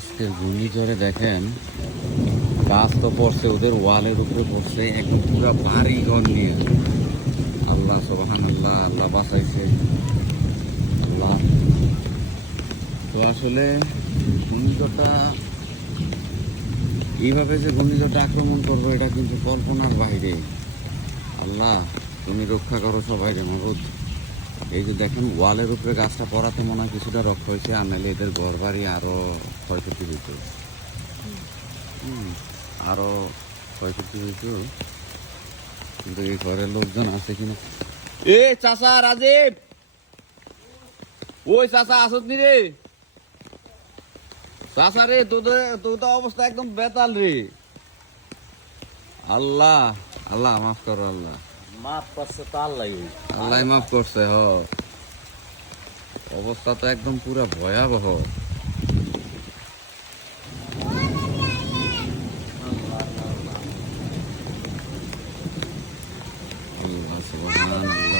আজকের ঘূর্ণিঝড়ে দেখেন গাছ তো পড়ছে, ওদের ওয়ালের উপরে পড়ছে একদম পুরো ভারী ঘর নিয়ে। আল্লাহ সুবহান আল্লাহ, আল্লাহ বাঁচাইছে আল্লাহ। তো আসলে ঘূর্ণিঝড়টা এইভাবে যে ঘূর্ণিঝড়টা আক্রমণ করবো এটা কিন্তু কল্পনার বাইরে। আল্লাহ তুমি রক্ষা করো সবাই রে মাবুদ। এই যে দেখেন ওয়ালের উপরে গাছটা পড়াতে মনে হয় কিছুটা রক্ষা হয়েছে, আর নাহলে এদের ঘর বাড়ি আরো ক্ষয়ক্ষতি হইত, আরো ক্ষয়ক্ষতি হইত। কিন্তু এই ঘরের লোকজন আছে কিনা। এ চাচা রাজীব, ওই চাচা আসত নি রে? চাচা রে তোর তো অবস্থা একদম বেতাল রে। আল্লাহ আল্লাহ মাফ করো আল্লাহ। মাফ করছে তো আল্লাহ। আল্লাহ মাফ করছে। অবস্থা তো একদম পুরা ভয়াবহ। আল্লাহ সুবহান আল্লাহ।